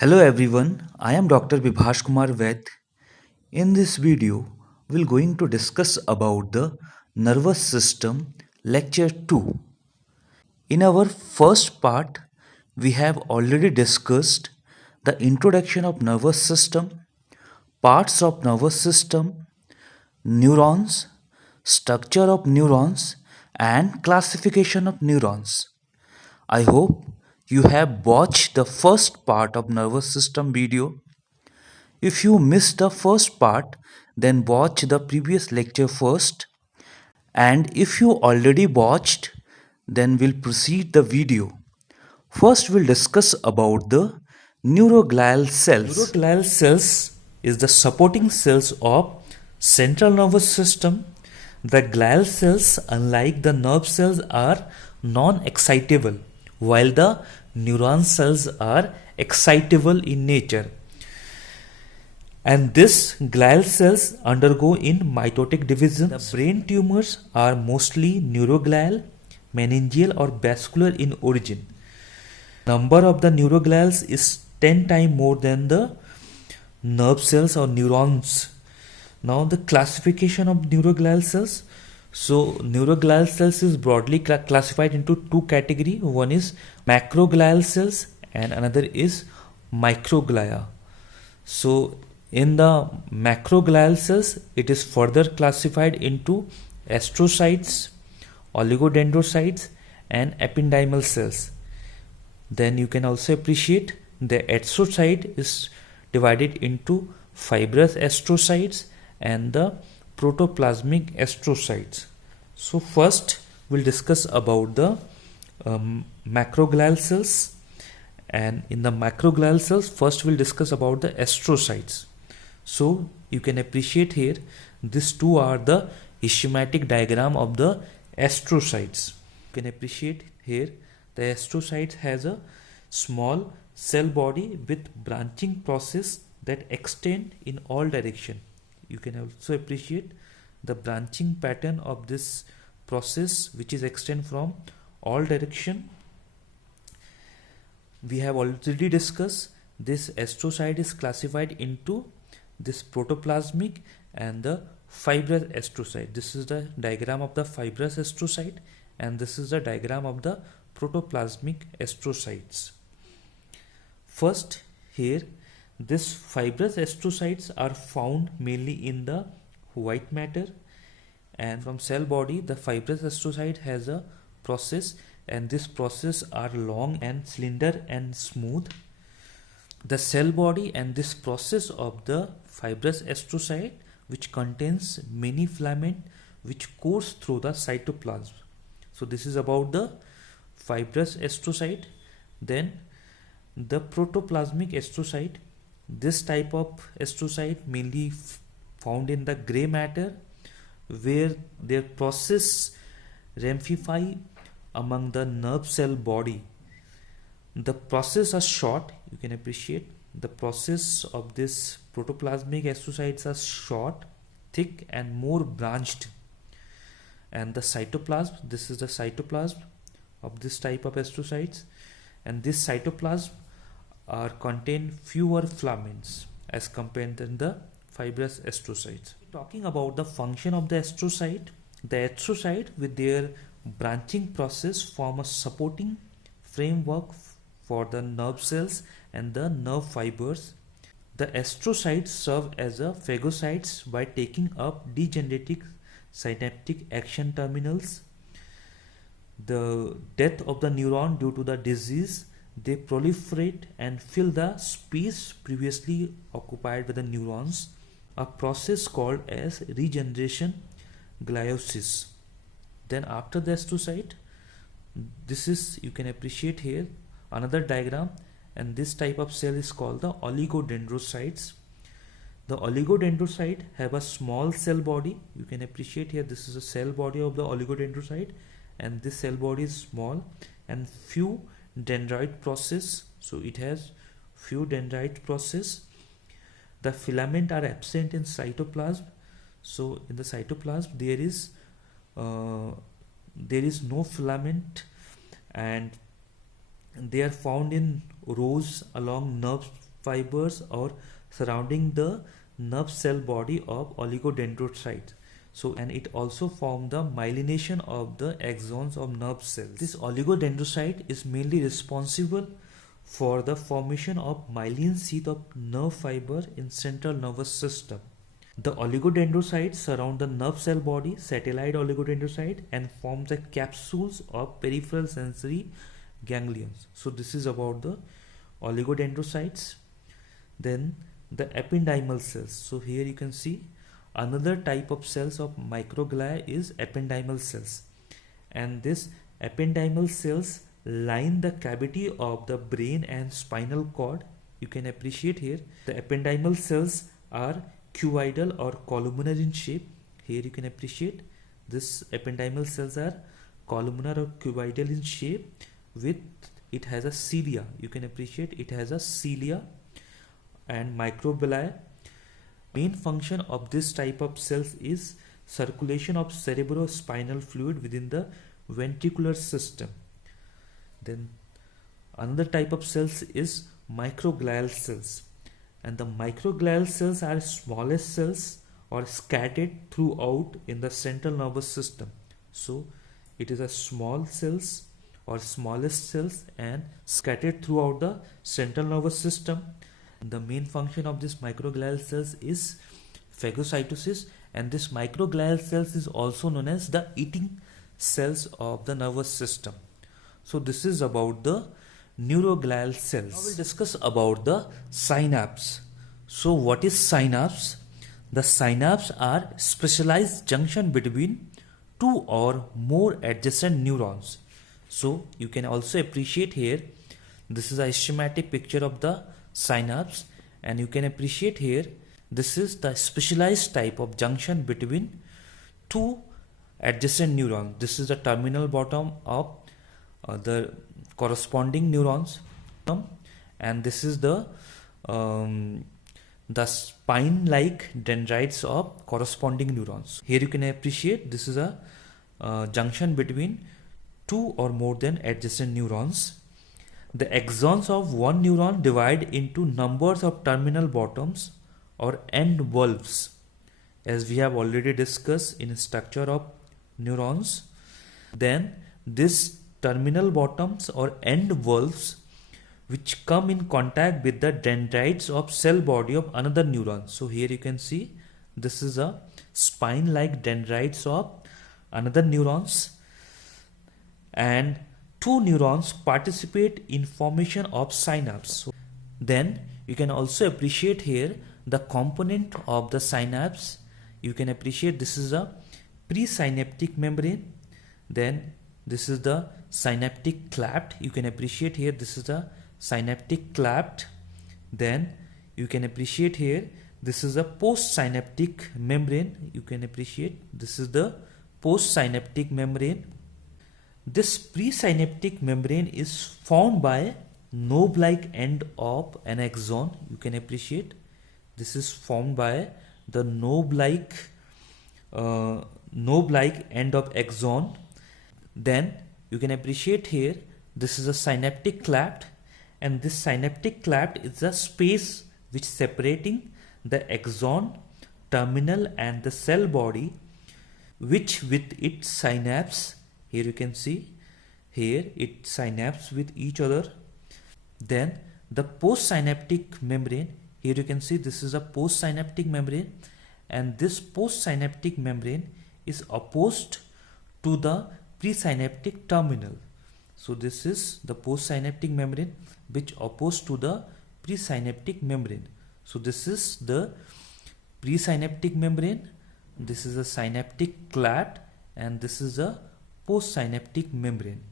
Hello everyone, I am Dr. Vibhash Vaidya. In this video, we're going to discuss about the nervous system lecture 2. In our first part, we have already discussed the introduction of nervous system, parts of nervous system, neurons, structure of neurons and classification of neurons. I hope you have watched the first part of nervous system video. If you missed the first part, then watch the previous lecture first. And if you already watched, then we'll proceed the video. First, we'll discuss about the neuroglial cells. Neuroglial cells is the supporting cells of central nervous system. The glial cells, unlike the nerve cells, are non-excitable, while the neuron cells are excitable in nature. And this glial cells undergo in mitotic division. The brain tumors are mostly neuroglial, meningeal or vascular in origin. Number of the neuroglials is 10 times more than the nerve cells or neurons. Now the classification of neuroglial cells. So neuroglial cells is broadly classified into two categories. One is macroglial cells and another is microglia. So in the macroglial cells, it is further classified into astrocytes, oligodendrocytes and ependymal cells. Then you can also appreciate the astrocyte is divided into fibrous astrocytes and the protoplasmic astrocytes. So first we'll discuss about the macroglial cells, and in the macroglial cells first we'll discuss about the astrocytes. So you can appreciate here these two are the schematic diagram of the astrocytes. You can appreciate here the astrocyte has a small cell body with branching process that extend in all direction. You can also appreciate the branching pattern of this process which is extend from all direction. We have already discussed this astrocyte is classified into this protoplasmic and the fibrous astrocyte. This is the diagram of the fibrous astrocyte and this is the diagram of the protoplasmic astrocytes. First, here this fibrous astrocytes are found mainly in the white matter, and from cell body the fibrous astrocyte has a process, and this process are long and slender and smooth. The cell body and this process of the fibrous astrocyte which contains many filament which course through the cytoplasm. So this is about the fibrous astrocyte. Then the protoplasmic astrocyte, this type of astrocyte mainly found in the gray matter where their process ramify among the nerve cell body. The process are short. You can appreciate the process of this protoplasmic astrocytes are short, thick and more branched. And the cytoplasm, this is the cytoplasm of this type of astrocytes, and this cytoplasm are contain fewer filaments as compared to the fibrous astrocytes. Talking about the function of the astrocyte with their branching process form a supporting framework for the nerve cells and the nerve fibers. The astrocytes serve as a phagocytes by taking up degenerative synaptic action terminals. The death of the neuron due to the disease, they proliferate and fill the space previously occupied by the neurons, a process called as regeneration gliosis. Then after the astrocyte, this is, you can appreciate here another diagram, and this type of cell is called the oligodendrocytes. The oligodendrocyte have a small cell body. You can appreciate here this is a cell body of the oligodendrocyte, and this cell body is small and few dendrite process. So it has few dendrite process. The filament are absent in cytoplasm. So in the cytoplasm there is no filament, and they are found in rows along nerve fibers or surrounding the nerve cell body of oligodendrocytes. So, and it also forms the myelination of the axons of nerve cells. This oligodendrocyte is mainly responsible for the formation of myelin sheath of nerve fiber in central nervous system. The oligodendrocytes surround the nerve cell body, satellite oligodendrocyte, and form the capsules of peripheral sensory ganglions. So this is about the oligodendrocytes. Then the ependymal cells. So here you can see another type of cells of microglia is ependymal cells, and this ependymal cells line the cavity of the brain and spinal cord. You can appreciate here the ependymal cells are cuboidal or columnar in shape. Here you can appreciate this ependymal cells are columnar or cuboidal in shape with it has a cilia. You can appreciate it has a cilia and microvilli. Main function of this type of cells is circulation of cerebrospinal fluid within the ventricular system. Then another type of cells is microglial cells, and the microglial cells are smallest cells or scattered throughout in the central nervous system. So it is a small cells or smallest cells and scattered throughout the central nervous system. The main function of this microglial cells is phagocytosis, and this microglial cells is also known as the eating cells of the nervous system. So this is about the neuroglial cells. Now we'll discuss about the synapse. So what is synapse? The synapse are specialized junction between two or more adjacent neurons. So you can also appreciate here, this is a schematic picture of the synapse, and you can appreciate here this is the specialized type of junction between two adjacent neurons. This is the terminal bottom of the corresponding neurons, and this is the spine-like dendrites of corresponding neurons. Here you can appreciate this is a junction between two or more than adjacent neurons. The axons of one neuron divide into numbers of terminal bottoms or end valves, as we have already discussed in structure of neurons. Then this terminal bottoms or end valves which come in contact with the dendrites of cell body of another neuron. So here you can see this is a spine-like dendrites of another neurons, and two neurons participate in formation of synapse. So then you can also appreciate here the component of the synapse. You can appreciate this is a presynaptic membrane, then this is the synaptic cleft. You can appreciate here this is the synaptic cleft. Then you can appreciate here this is a postsynaptic membrane. You can appreciate this is the postsynaptic membrane. This presynaptic membrane is formed by knob-like end of an axon. You can appreciate this is formed by the knob-like end of axon. Then you can appreciate here this is a synaptic cleft, and this synaptic cleft is the space which separating the axon terminal and the cell body, which with its synapse. Here you can see here it synapse with each other. Then the postsynaptic membrane, here you can see this is a postsynaptic membrane, and this postsynaptic membrane is opposed to the presynaptic terminal. So this is the postsynaptic membrane which opposed to the presynaptic membrane. So this is the presynaptic membrane, this is a synaptic cleft, and this is a postsynaptic membrane.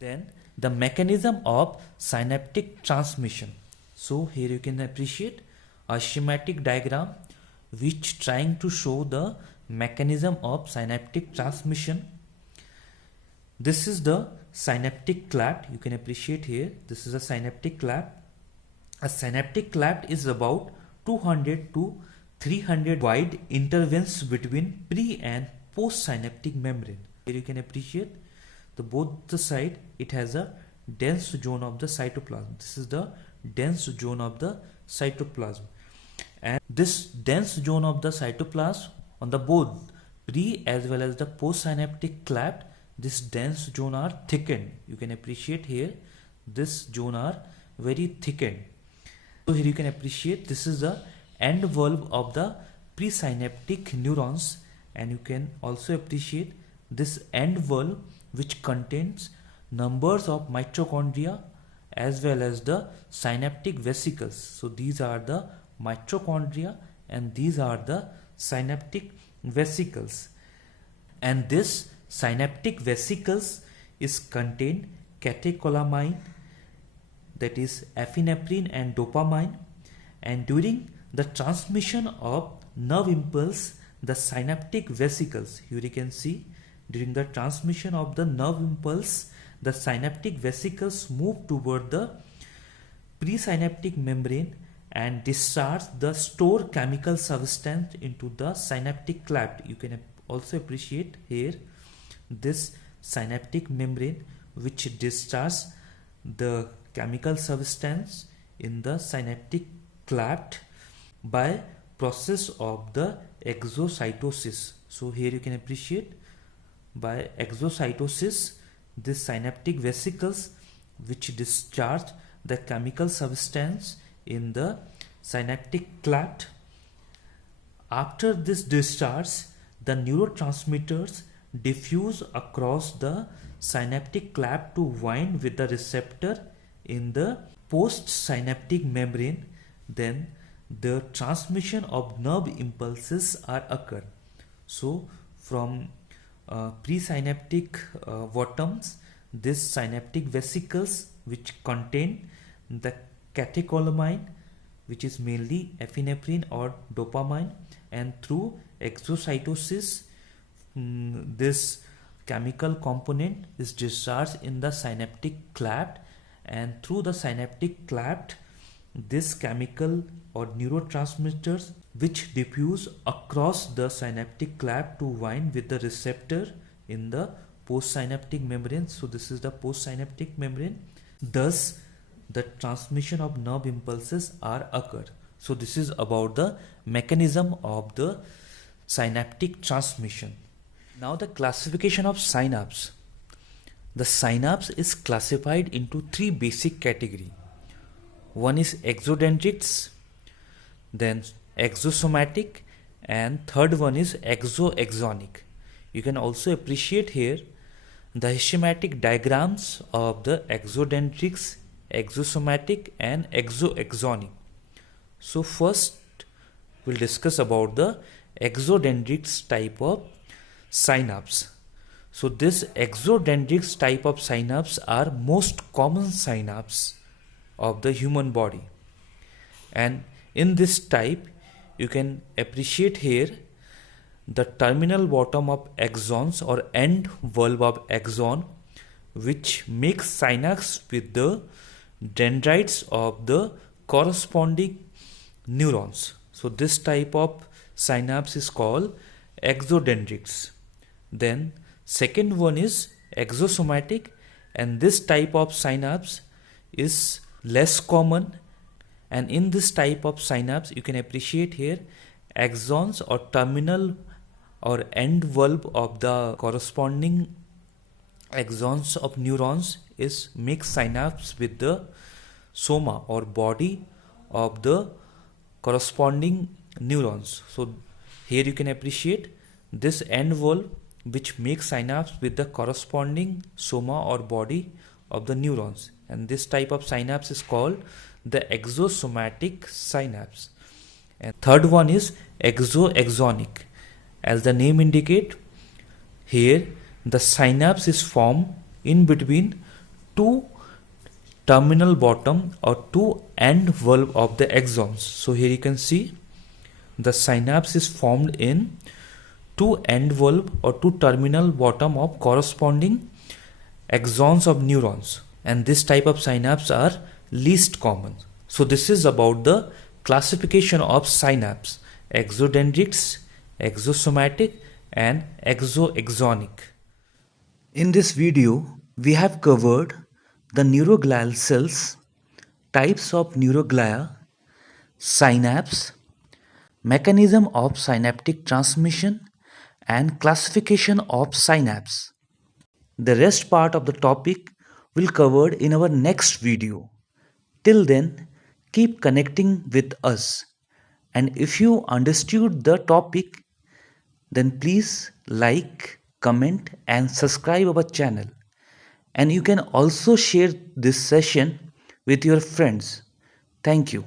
Then the mechanism of synaptic transmission. So here you can appreciate a schematic diagram which trying to show the mechanism of synaptic transmission. This is the synaptic cleft. You can appreciate here this is a synaptic cleft. A synaptic cleft is about 200 to 300 wide intervenes between pre and postsynaptic membrane. Here you can appreciate the both the side it has a dense zone of the cytoplasm. This is the dense zone of the cytoplasm. And this dense zone of the cytoplasm on the both pre as well as the postsynaptic cleft, this dense zone are thickened. You can appreciate here this zone are very thickened. So here you can appreciate this is the end valve of the presynaptic neurons, and you can also appreciate this end valve which contains numbers of mitochondria as well as the synaptic vesicles. So these are the mitochondria and these are the synaptic vesicles, and this synaptic vesicles is contain catecholamine, that is epinephrine and dopamine, and during the transmission of nerve impulse the synaptic vesicles, here you can see during the transmission of the nerve impulse the synaptic vesicles move toward the presynaptic membrane and discharge the stored chemical substance into the synaptic cleft. You can also appreciate here this synaptic membrane which discharges the chemical substance in the synaptic cleft by process of the exocytosis. So here you can appreciate by exocytosis this synaptic vesicles which discharge the chemical substance in the synaptic cleft. After this discharge, the neurotransmitters diffuse across the synaptic cleft to bind with the receptor in the postsynaptic membrane. Then the transmission of nerve impulses are occur. So from presynaptic bottoms, this synaptic vesicles which contain the catecholamine, which is mainly epinephrine or dopamine, and through exocytosis this chemical component is discharged in the synaptic cleft, and through the synaptic cleft this chemical or neurotransmitters which diffuse across the synaptic cleft to bind with the receptor in the postsynaptic membrane. So this is the postsynaptic membrane. Thus the transmission of nerve impulses are occur. So this is about the mechanism of the synaptic transmission. Now the classification of synapse. The synapse is classified into three basic categories. One is exodendrites, then exosomatic, and third one is exoexonic. You can also appreciate here the schematic diagrams of the exodendrites, exosomatic and exoexonic. So first we'll discuss about the exodendrites type of synapse. So this exodendrites type of synapse are most common synapse of the human body, and in this type you can appreciate here the terminal bottom of axons or end valve of axon which makes synapse with the dendrites of the corresponding neurons. So this type of synapse is called exodendrites. Then second one is exosomatic, and this type of synapse is less common, and in this type of synapse you can appreciate here axons or terminal or end valve of the corresponding axons of neurons is make synapse with the soma or body of the corresponding neurons. So here you can appreciate this end valve which makes synapse with the corresponding soma or body of the neurons, and this type of synapse is called the exosomatic synapse. And third one is exoexonic. As the name indicate, here the synapse is formed in between two terminal bottom or two end valve of the axons. So here you can see the synapse is formed in two end valve or two terminal bottom of corresponding axons of neurons, and this type of synapse are least common. So this is about the classification of synapse: exodendrites, exosomatic and exoexonic. In this video, we have covered the neuroglial cells, types of neuroglia, synapse, mechanism of synaptic transmission, and classification of synapse. The rest part of the topic will covered in our next video. Till then, keep connecting with us. And if you understood the topic, then please like, comment and subscribe our channel. And you can also share this session with your friends. Thank you.